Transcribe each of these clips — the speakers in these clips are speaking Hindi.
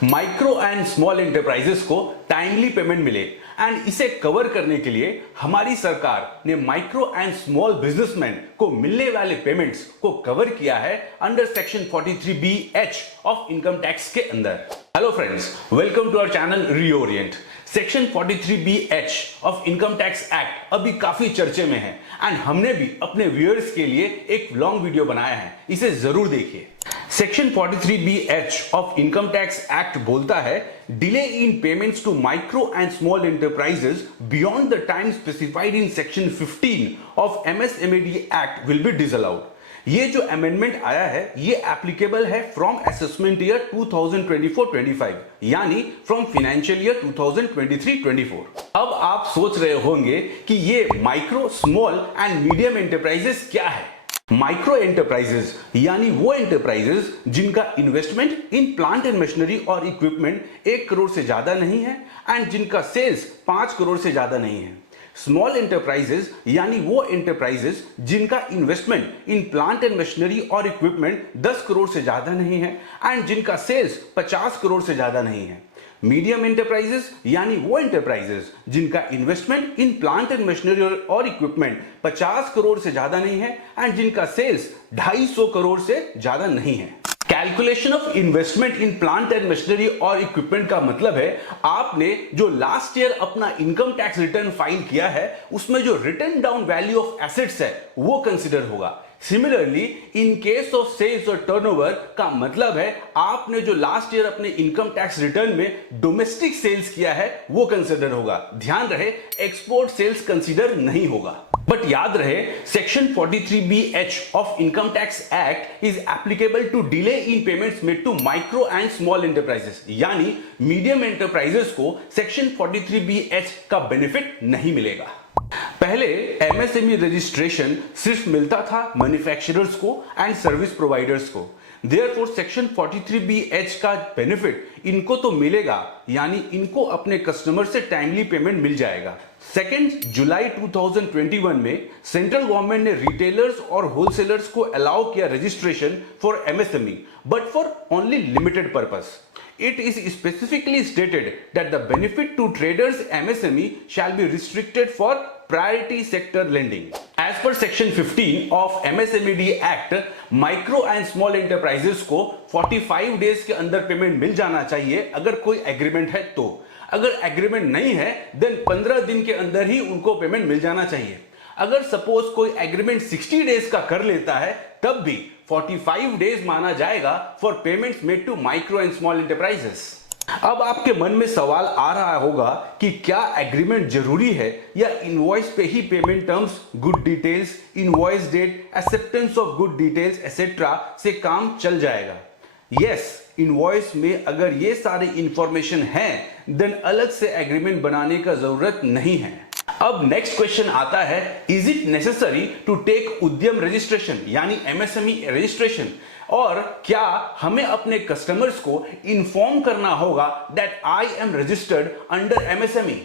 माइक्रो एंड स्मॉल एंटरप्राइजेस को टाइमली पेमेंट मिले एंड इसे कवर करने के लिए हमारी सरकार ने माइक्रो एंड स्मॉल बिजनेसमैन को मिलने वाले पेमेंट्स को कवर किया है under section 43BH of income tax के अंदर। Hello friends, welcome to our channel Reorient. Section 43BH of income tax act अभी काफी चर्चे में है एंड हमने भी अपने व्यूअर्स के लिए एक लॉन्ग वीडियो बनाया है, इसे जरूर देखिए। Section 43BH of income tax act बोलता है delay in payments to micro and small enterprises beyond the time specified in section 15 of MSMED act will be disallowed. ये जो अमेंडमेंट आया है ये एप्लीकेबल है फ्रॉम असेसमेंट ईयर 2024-25 यानी फ्रॉम फाइनेंशियल ईयर 2023-24। अब आप सोच रहे होंगे कि ये micro small and medium enterprises क्या है। माइक्रो एंटरप्राइजेस यानी वो एंटरप्राइजेस जिनका investment in plant and machinery और इक्विपमेंट 1 करोड़ से ज्यादा नहीं है एंड जिनका सेल्स 5 करोड़ से ज्यादा नहीं है। स्मॉल एंटरप्राइजेस यानी वो एंटरप्राइजेस जिनका investment in plant and machinery और इक्विपमेंट 10 करोड़ से ज्यादा नहीं है एंड जिनका सेल्स 50 करोड़ से ज्यादा नहीं है। मीडियम एंटरप्राइजेस यानी वो एंटरप्राइजेस जिनका investment in plant and machinery और इक्विपमेंट 50 करोड़ से ज्यादा नहीं है एंड जिनका सेल्स 250 करोड़ से ज्यादा नहीं है। Calculation of investment in plant and machinery और इक्विपमेंट का मतलब है आपने जो लास्ट ईयर अपना इनकम टैक्स रिटर्न फाइल किया है उसमें जो return down value of assets है वो कंसिडर होगा। Similarly in case of sales और टर्नओवर का मतलब है आपने जो लास्ट ईयर अपने इनकम टैक्स रिटर्न में डोमेस्टिक सेल्स किया है वो कंसिडर होगा। ध्यान रहे एक्सपोर्ट सेल्स कंसिडर नहीं होगा। बट याद रहे section 43BH of income tax act is applicable to delay in payments made to micro and small enterprises यानी मीडियम एंटरप्राइजेस को सेक्शन 43BH का बेनिफिट नहीं मिलेगा। पहले MSME रजिस्ट्रेशन सिर्फ मिलता था मैन्युफैक्चरर्स को एंड सर्विस प्रोवाइडर्स को। देयरफॉर सेक्शन 43BH का बेनिफिट इनको तो मिलेगा यानी इनको अपने कस्टमर से टाइमली पेमेंट मिल जाएगा। 2 जुलाई 2021 में सेंट्रल गवर्नमेंट ने रिटेलर्स और होलसेलर्स को अलाउ किया registration for MSME but for only limited purpose. It is specifically stated that the benefit to traders MSME shall be restricted for priority sector lending. As per section 15 of MSMED Act, micro and small enterprises को 45 days के अंदर पेमेंट मिल जाना चाहिए अगर कोई एग्रीमेंट है तो। अगर एग्रीमेंट नहीं है देन 15 दिन के अंदर ही उनको पेमेंट मिल जाना चाहिए। अगर सपोज कोई एग्रीमेंट 60 डेज का कर लेता है तब भी 45 डेज माना जाएगा for payments made to micro and small enterprises. अब आपके मन में सवाल आ रहा होगा कि क्या एग्रीमेंट जरूरी है या इनवॉइस पे ही payment terms, good details, invoice date, acceptance of good details etcetera से काम चल जाएगा। यस, इनवॉइस में अगर ये सारे इंफॉर्मेशन है देन अलग से एग्रीमेंट बनाने का जरूरत नहीं है। अब नेक्स्ट क्वेश्चन आता है, is it necessary to take Udyam registration यानी MSME रजिस्ट्रेशन, और क्या हमें अपने कस्टमर्स को इन्फॉर्म करना होगा that I am registered under MSME?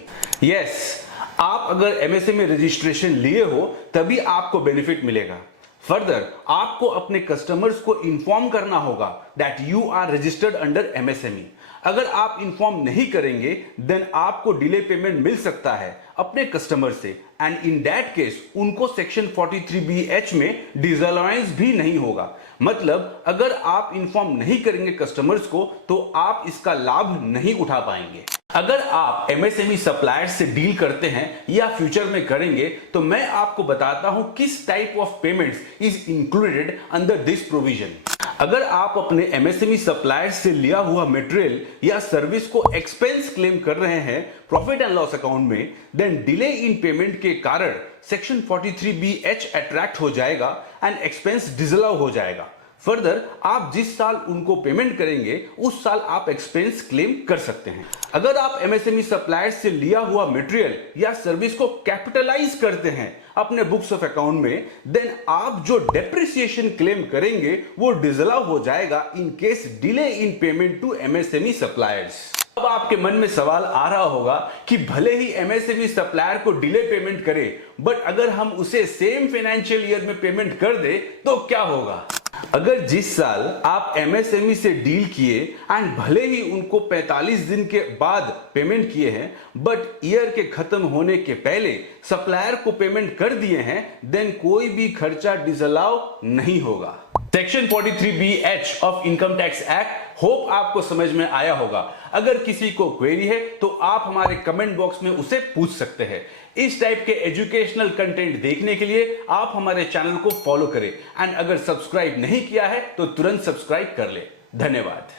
Yes, आप अगर MSME रजिस्ट्रेशन लिए हो तभी आपको बेनिफिट मिलेगा। फर्दर आपको अपने कस्टमर्स को इन्फॉर्म करना होगा that you are registered under MSME। अगर आप इन्फॉर्म नहीं करेंगे देन आपको डिले पेमेंट मिल सकता है अपने कस्टमर से एंड इन दैट केस उनको सेक्शन 43BH में डिसअलाउंस भी नहीं होगा। मतलब अगर आप इन्फॉर्म नहीं करेंगे कस्टमर्स को तो आप इसका लाभ नहीं उठा पाएंगे। अगर आप MSME सप्लायर्स से डील करते हैं या फ्यूचर में करेंगे तो मैं आपको बताता हूं किस type of payments is included under this provision. अगर आप अपने MSME सप्लायर्स से लिया हुआ मटेरियल या सर्विस को एक्सपेंस क्लेम कर रहे हैं प्रॉफिट एंड लॉस अकाउंट में देन डिले इन पेमेंट के कारण सेक्शन 43BH अट्रैक्ट हो जाएगा एंड एक्सपेंस डिसअलाउ हो जाएगा। फर्दर आप जिस साल उनको पेमेंट करेंगे उस साल आप एक्सपेंस क्लेम कर सकते हैं। अगर आप MSME सप्लायर्स से लिया हुआ मटेरियल या सर्विस को कैपिटलाइज करते हैं अपने बुक्स ऑफ अकाउंट में देन आप जो डेप्रिसिएशन क्लेम करेंगे वो डिसअलाउ हो जाएगा in case delay in payment to MSME suppliers. अब आपके मन में सवाल आ रहा होगा कि भले ही MSME सप्लायर को डिले पेमेंट करे बट अगर हम उसे सेम फाइनेंशियल ईयर में पेमेंट कर दे तो क्या होगा। अगर जिस साल आप एमएसएमई से डील किए एंड भले ही उनको 45 दिन के बाद पेमेंट किए हैं बट ईयर के खत्म होने के पहले सप्लायर को पेमेंट कर दिए हैं, देन कोई भी खर्चा डिसअलाउ नहीं होगा। Section 43BH of income tax act hope आपको समझ में आया होगा। अगर किसी को क्वेरी है तो आप हमारे कमेंट बॉक्स में उसे पूछ सकते हैं। इस टाइप के एजुकेशनल कंटेंट देखने के लिए आप हमारे चैनल को फॉलो करें एंड अगर सब्सक्राइब नहीं किया है तो तुरंत सब्सक्राइब कर ले। धन्यवाद।